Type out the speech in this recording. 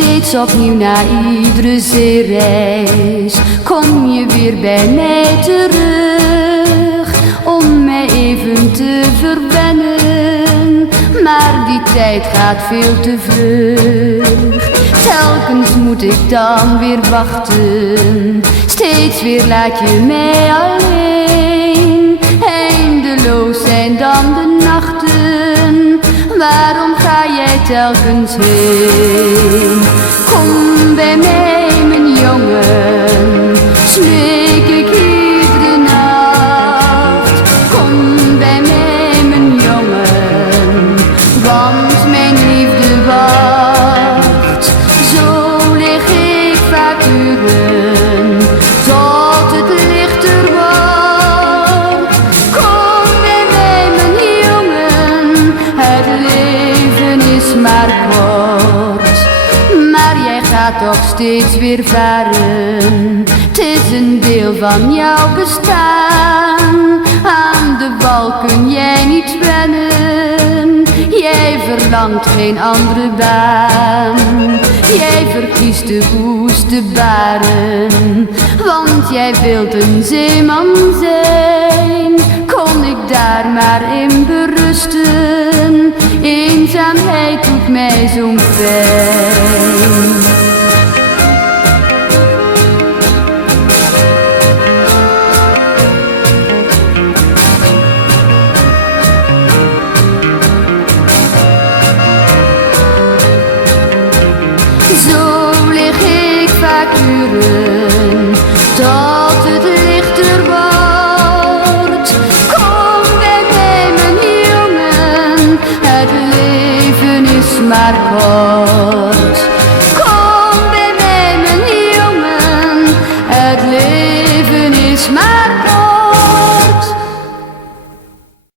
Steeds opnieuw na iedere zeereis kom je weer bij mij terug, om mij even te verwennen. Maar die tijd gaat veel te vlug. Telkens moet ik dan weer wachten. Steeds weer laat je mij alleen. Eindeloos zijn dan de nachten. Waarom ga jij telkens heen? Kom bij mij, mijn jongen, smeek ik iedere nacht. Kom bij mij, mijn jongen, want mijn liefde wacht. Zo lig ik vaak uren, tot het lichter wordt. Kom bij mij, mijn jongen, het leven is maar kort. Maar jij gaat toch steeds weer varen. Het is een deel van jouw bestaan. Aan de wal kun jij niet wennen. Jij verlangt geen andere baan. Jij verkiest de woeste baren, want jij wilt een zeeman zijn. Kon ik daar maar in berusten. Eenzaamheid doet mij zo'n pijn. Zo lig ik vaak uren, tot het lichter wordt. Kom bij mij, mijn jongen, het leven is maar kort.